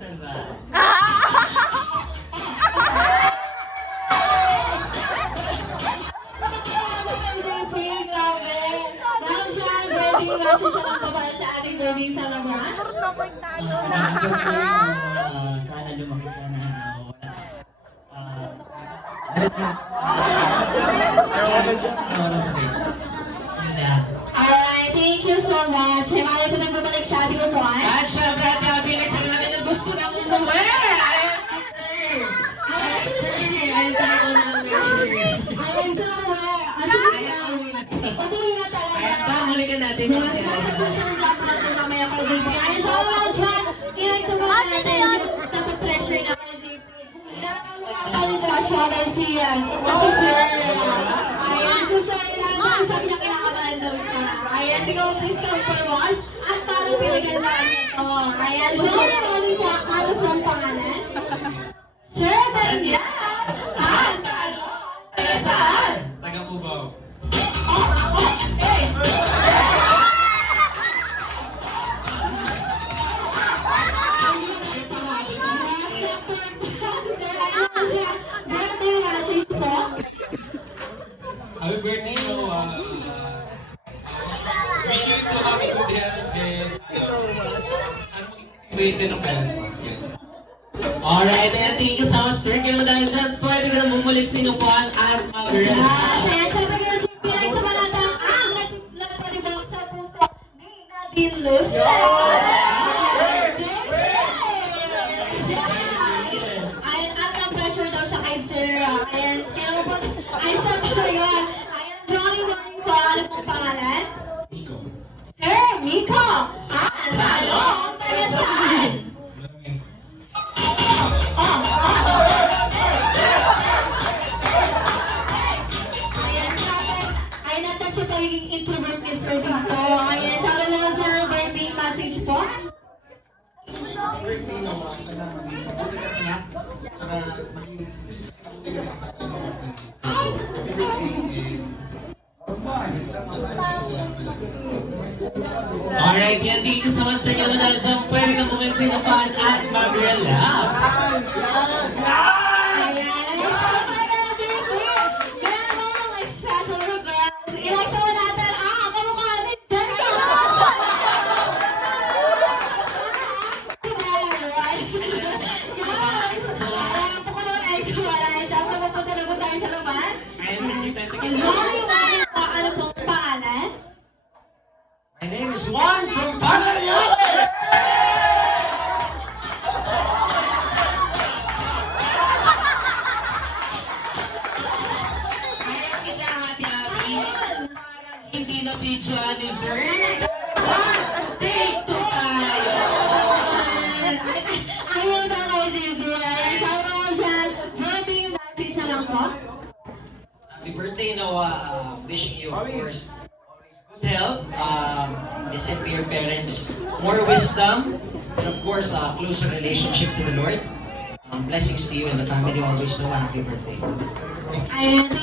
tanda. Message ang babala sa ating birthday sa laman. Sana lumaki ka na. Alright, thank you so much. Ay, maaari po nang babalik sa ating upuan. At syempre, at happiness sa namin na gusto ng umuwi. Ayan, sister. Ayan, sister. Ayan, tayo namin. Ayan, so, patuloy na talaga. Ayan, balikan natin. Yes, nasa social job natin mamaya kay JP. Ayan, so, mga dyan, inagtubot natin yung dapat pressure na kay JP. Nakakawala ni Joshua Garcia. Kasi sir, ayan, so sir, naman, sabi niya kinakabahan daw siya. Ayan, sige, please come forward. At parang pinagandaan niya to. Ayan, so, ano po ang pangalan? Sir Daniel! At ano? Taga saan? Taga Cubao. Happy birthday, Noah! Wish you to have a good health and sana maging great ng parents mo. Alright, and thank you so much, sir. Kaya mo dahil dyan, pwede ka na bumulik sa inupuan at mag-relax. Kaya syempre kayo, JP, ay sa malatang nagpalibang sa puso ni Nadine Luz. Ayan, at ang pressure daw siya kay Sir. Ayan, kaya mo po, ay sabi ko yun. Ayan, Johnny Morning po, ano pong pangalan? Nico. Sir Miko! At ano? Taga saan? Ayan, at kasi pagiging introvert ni Sir dito. Ayan, sabi naman Sir, birthday message po. Birthday, Noah. Sana maging mabuti ka siya. Saka maging happy birthday and alright, yan. Thank you so much, sir. Kaya mo dahil dyan, pwede na bumulik sa inupuan at mag-relax. Ayan, syempre kayo, JP. Meron mga special request. Ilagsawa natin ang kamukha ni Sir Carlos. Guys, alam po ko naman ay sumara. Syempre, mapunta na po tayo sa laman. Ayan, sige tayo sa Johnny gitna. Morning po, ano pong pangalan? My name is Juan from Panayales! Ayan kita, hati-hati. Hindi na videoan ni sir. Take two tayo! Ayaw na kayo, JP. Sabi ko dyan, birthday message na lang po. Happy birthday, Noah. Wishing you, of course, always good health. Listen to your parents. More wisdom. And of course, a closer relationship to the Lord. Blessings to you and the family always know. Happy birthday. Ayan.